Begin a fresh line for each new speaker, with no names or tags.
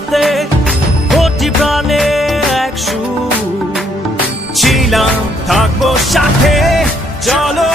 হাতে কোটি প্রাণে এক সুর। ছিলাম থাকব সাথে চলো